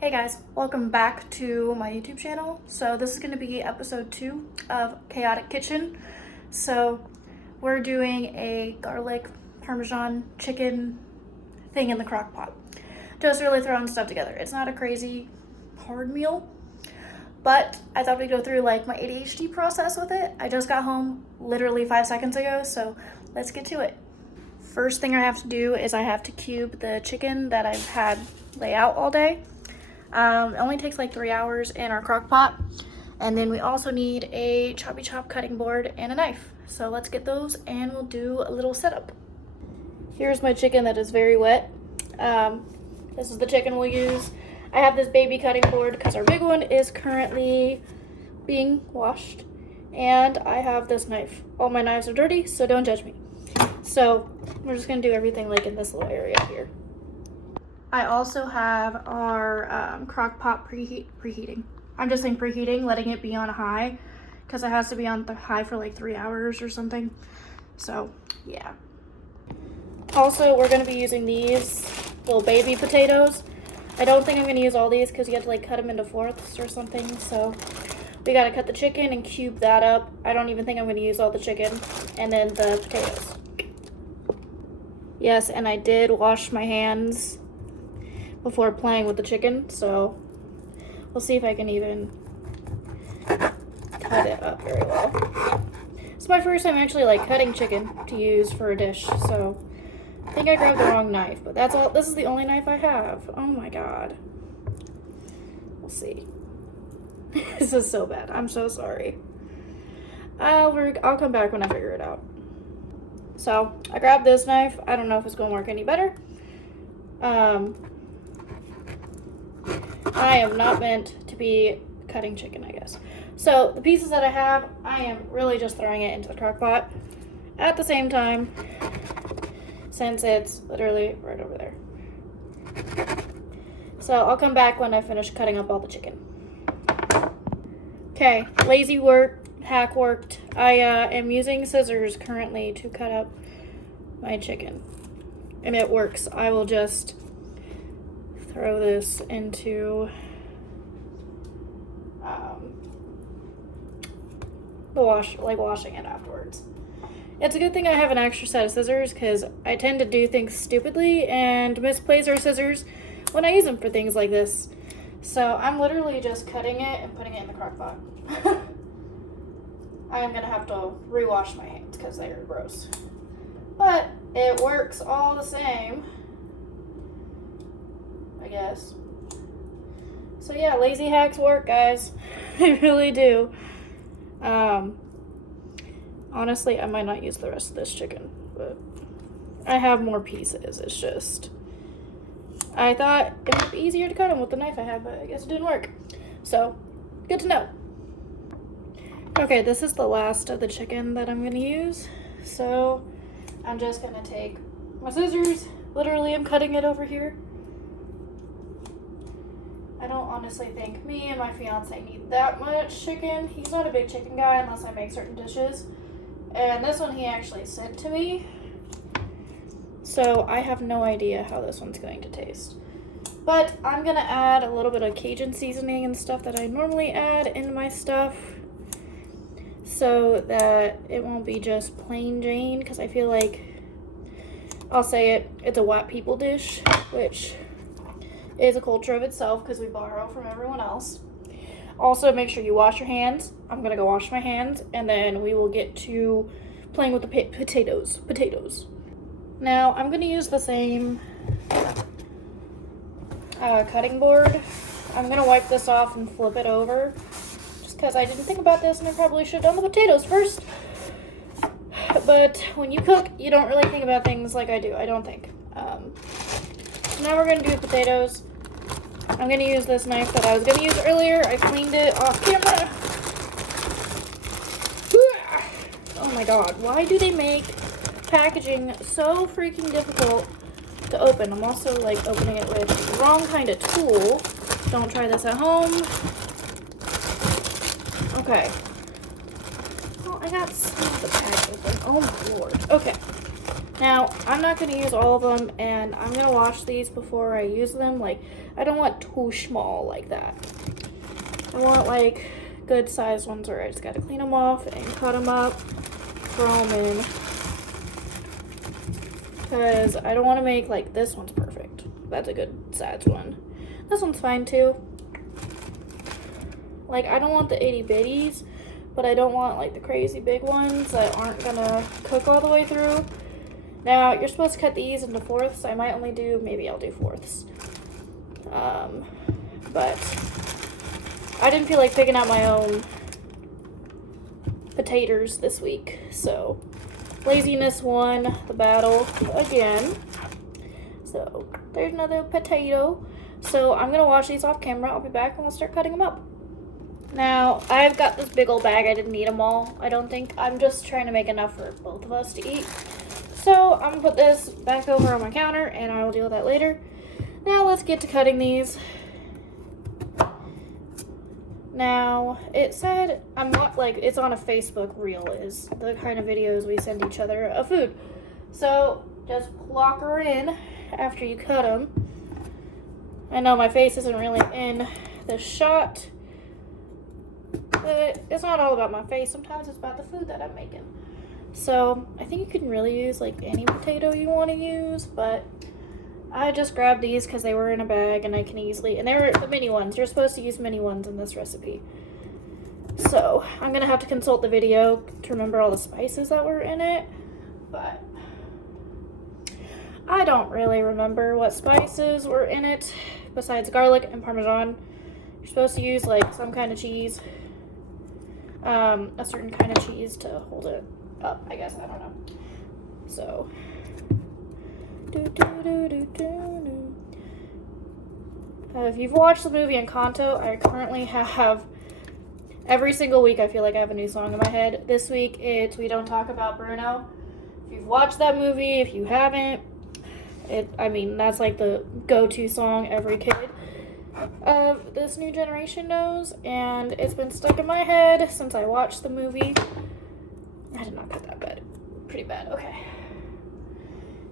Hey guys, welcome back to my YouTube channel. So this is going to be episode 2 of Chaotic Kitchen. So we're doing a garlic parmesan chicken thing in the crock pot. Just really throwing stuff together. It's not a crazy hard meal, but I thought we'd go through like my ADHD process with it. I just got home literally 5 seconds ago, so let's get to it. First thing I have to do is I have to cube the chicken that I've had lay out all day. It only takes like 3 hours in our crock pot. And then we also need a choppy chop cutting board and a knife. So let's get those and we'll do a little setup. Here's my chicken that is very wet. This is the chicken we'll use. I have this baby cutting board because our big one is currently being washed. And I have this knife. All my knives are dirty, so don't judge me. So we're just gonna do everything like in this little area here. I also have our crock pot preheating. I'm just saying preheating, letting it be on high because it has to be on the high for like 3 hours or something. So yeah. Also, we're gonna be using these little baby potatoes. I don't think I'm gonna use all these because you have to like cut them into fourths or something. So we gotta cut the chicken and cube that up. I don't even think I'm gonna use all the chicken and then the potatoes. Yes, and I did wash my hands before playing with the chicken, so we'll see if I can even cut it up very well. It's my first time actually like cutting chicken to use for a dish, so I think I grabbed the wrong knife, but that's all. This is the only knife I have. Oh my god. We'll see. This is so bad. I'm so sorry. I'll come back when I figure it out. So I grabbed this knife. I don't know if it's gonna work any better. I am not meant to be cutting chicken, I guess. So the pieces that I have, I am really just throwing it into the crock pot at the same time, since it's literally right over there. So I'll come back when I finish cutting up all the chicken. Okay, lazy work, hack worked. I am using scissors currently to cut up my chicken, and it works. I will just throw this into the washing it afterwards. It's a good thing I have an extra set of scissors because I tend to do things stupidly and misplace our scissors when I use them for things like this. So I'm literally just cutting it and putting it in the crock pot. I am gonna have to rewash my hands because they are gross, but it works all the same, I guess. So yeah, lazy hacks work, guys. They really do. Honestly, I might not use the rest of this chicken, but I have more pieces. It's just, I thought it would be easier to cut them with the knife I have, but I guess it didn't work. So, good to know. Okay, this is the last of the chicken that I'm gonna use. So, I'm just gonna take my scissors. Literally, I'm cutting it over here. I don't honestly think me and my fiance need that much chicken. He's not a big chicken guy unless I make certain dishes. And this one he actually sent to me. So I have no idea how this one's going to taste. But I'm gonna add a little bit of Cajun seasoning and stuff that I normally add in my stuff, so that it won't be just plain Jane, because I feel like, I'll say it, it's a white people dish, which is a culture of itself because we borrow from everyone else. Also, make sure you wash your hands. I'm gonna go wash my hands, and then we will get to playing with the potatoes. Now, I'm gonna use the same cutting board. I'm gonna wipe this off and flip it over, just because I didn't think about this, and I probably should have done the potatoes first. But when you cook, you don't really think about things like I do, I don't think. So now we're gonna do potatoes. I'm gonna use this knife that I was gonna use earlier. I cleaned it off camera. Oh my god, why do they make packaging so freaking difficult to open? I'm also like opening it with the wrong kind of tool. Don't try this at home. Okay. Well, I got some of the bag open. Oh my lord. Okay. Now, I'm not going to use all of them, and I'm going to wash these before I use them. Like, I don't want too small like that. I want, like, good sized ones where I just got to clean them off and cut them up, throw them in. Because I don't want to make, like, this one's perfect. That's a good size one. This one's fine, too. Like, I don't want the itty bitties, but I don't want, like, the crazy big ones that aren't going to cook all the way through. Now, you're supposed to cut these into fourths. I might only do, maybe I'll do fourths. But I didn't feel like picking out my own potatoes this week. So, laziness won the battle again. So, there's another potato. So, I'm going to wash these off camera. I'll be back and we'll start cutting them up. Now, I've got this big old bag. I didn't need them all, I don't think. I'm just trying to make enough for both of us to eat. So I'm gonna put this back over on my counter and I will deal with that later. Now let's get to cutting these. Now it said, I'm not like, it's on a Facebook reel is the kind of videos we send each other of food. So just plop her in after you cut them. I know my face isn't really in the shot, but it's not all about my face. Sometimes it's about the food that I'm making. So I think you can really use like any potato you want to use, but I just grabbed these because they were in a bag and I can easily, and they were the mini ones. You're supposed to use mini ones in this recipe. So I'm gonna have to consult the video to remember all the spices that were in it, but I don't really remember what spices were in it besides garlic and Parmesan. You're supposed to use like some kind of cheese, a certain kind of cheese to hold it up, I guess. I don't know. So if you've watched the movie Encanto, I currently have every single week I feel like I have a new song in my head. This week it's We Don't Talk About Bruno. If you've watched that movie, if you haven't, I mean that's like the go-to song every kid of this new generation knows, and it's been stuck in my head since I watched the movie. I did not cut that bad. Pretty bad. Okay.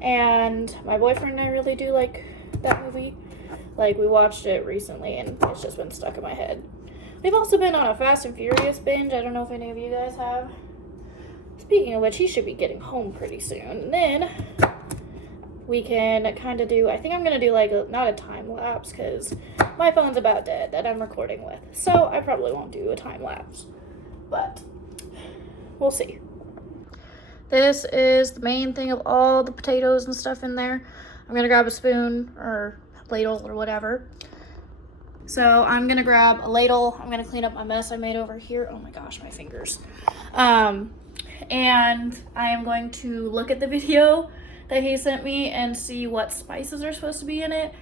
And my boyfriend and I really do like that movie. Like, we watched it recently and it's just been stuck in my head. We've also been on a Fast and Furious binge. I don't know if any of you guys have. Speaking of which, he should be getting home pretty soon. And then we can kind of do, I think I'm going to do like, not a time lapse because my phone's about dead that I'm recording with. So I probably won't do a time lapse. But we'll see. This is the main thing of all the potatoes and stuff in there. I'm going to grab a spoon or ladle or whatever. So I'm going to grab a ladle. I'm going to clean up my mess I made over here. Oh my gosh, my fingers. And I am going to look at the video that he sent me and see what spices are supposed to be in it.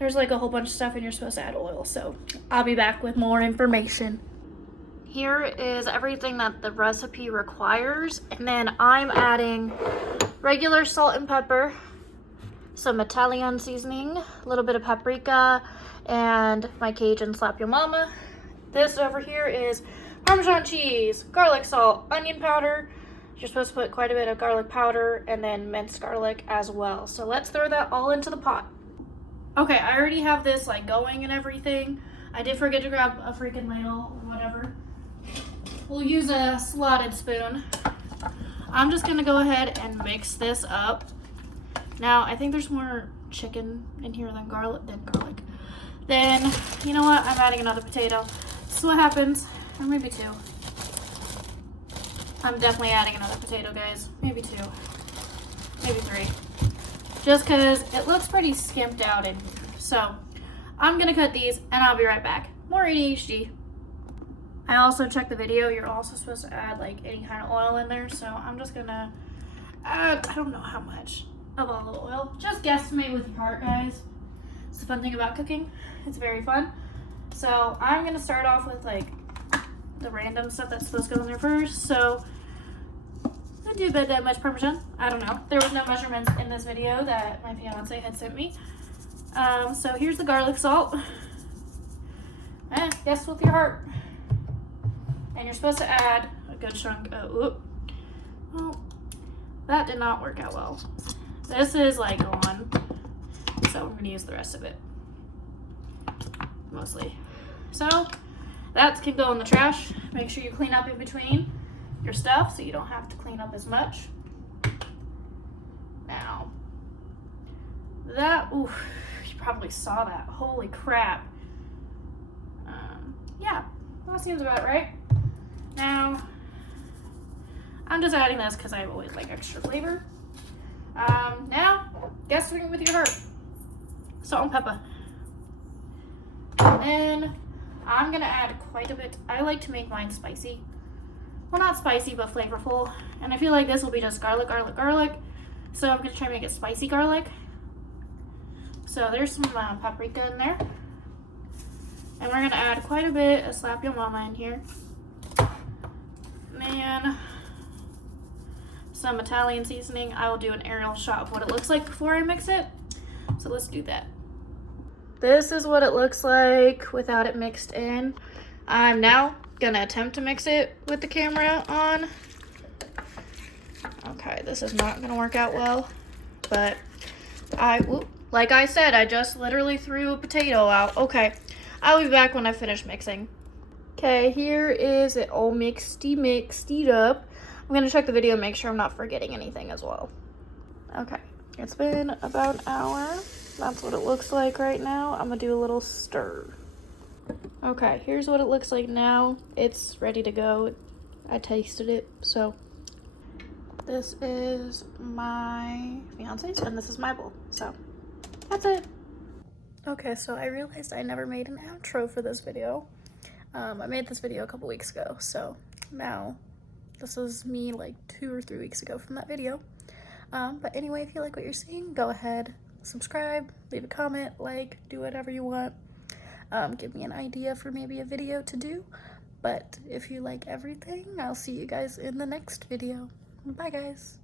There's like a whole bunch of stuff and you're supposed to add oil. So I'll be back with more information. Here is everything that the recipe requires, and then I'm adding regular salt and pepper, some Italian seasoning, a little bit of paprika, and my Cajun Slap Yo Mama. This over here is Parmesan cheese, garlic salt, onion powder. You're supposed to put quite a bit of garlic powder, and then minced garlic as well. So let's throw that all into the pot. Okay, I already have this like going and everything. I did forget to grab a freaking ladle or whatever. We'll use a slotted spoon. I'm just gonna go ahead and mix this up. Now, I think there's more chicken in here than garlic. Then, you know what? I'm adding another potato. This is what happens, or maybe two. I'm definitely adding another potato, guys. Maybe two, maybe three. Just because it looks pretty skimped out in here. So, I'm gonna cut these and I'll be right back. More ADHD. I also checked the video. You're also supposed to add like any kind of oil in there. So I'm just gonna add, I don't know how much of olive oil. Just guesstimate with your heart, guys. It's the fun thing about cooking. It's very fun. So I'm gonna start off with like the random stuff that's supposed to go in there first. So I do bet that much Parmesan. I don't know. There was no measurements in this video that my fiance had sent me. So here's the garlic salt. Guess with your heart. And you're supposed to add a good chunk of, well, that did not work out well. This is like gone, so I'm gonna use the rest of it, mostly. So that can go in the trash. Make sure you clean up in between your stuff so you don't have to clean up as much. Now, that, ooh, you probably saw that. Holy crap. Yeah, that seems about right. Now, I'm just adding this because I always like extra flavor. Now, guess with your heart. Salt and pepper. And then I'm gonna add quite a bit. I like to make mine spicy. Well, not spicy, but flavorful. And I feel like this will be just garlic, garlic, garlic. So I'm gonna try to make it spicy garlic. So there's some paprika in there. And we're gonna add quite a bit of Slap Your Mama in here. And some Italian seasoning. I will do an aerial shot of what it looks like before I mix it. So let's do that. This is what it looks like without it mixed in. I'm now gonna attempt to mix it with the camera on. Okay, this is not gonna work out well, but like I said, I just literally threw a potato out. Okay, I'll be back when I finish mixing. Okay, here is it all mixed up. I'm gonna check the video and make sure I'm not forgetting anything as well. Okay, it's been about an hour. That's what it looks like right now. I'm gonna do a little stir. Okay, here's what it looks like now. It's ready to go. I tasted it, so. This is my fiance's and this is my bowl, so that's it. Okay, so I realized I never made an outro for this video. I made this video a couple weeks ago, so now this is me like 2 or 3 weeks ago from that video. But anyway, if you like what you're seeing, go ahead, subscribe, leave a comment, like, do whatever you want. Give me an idea for maybe a video to do. But if you like everything, I'll see you guys in the next video. Bye, guys.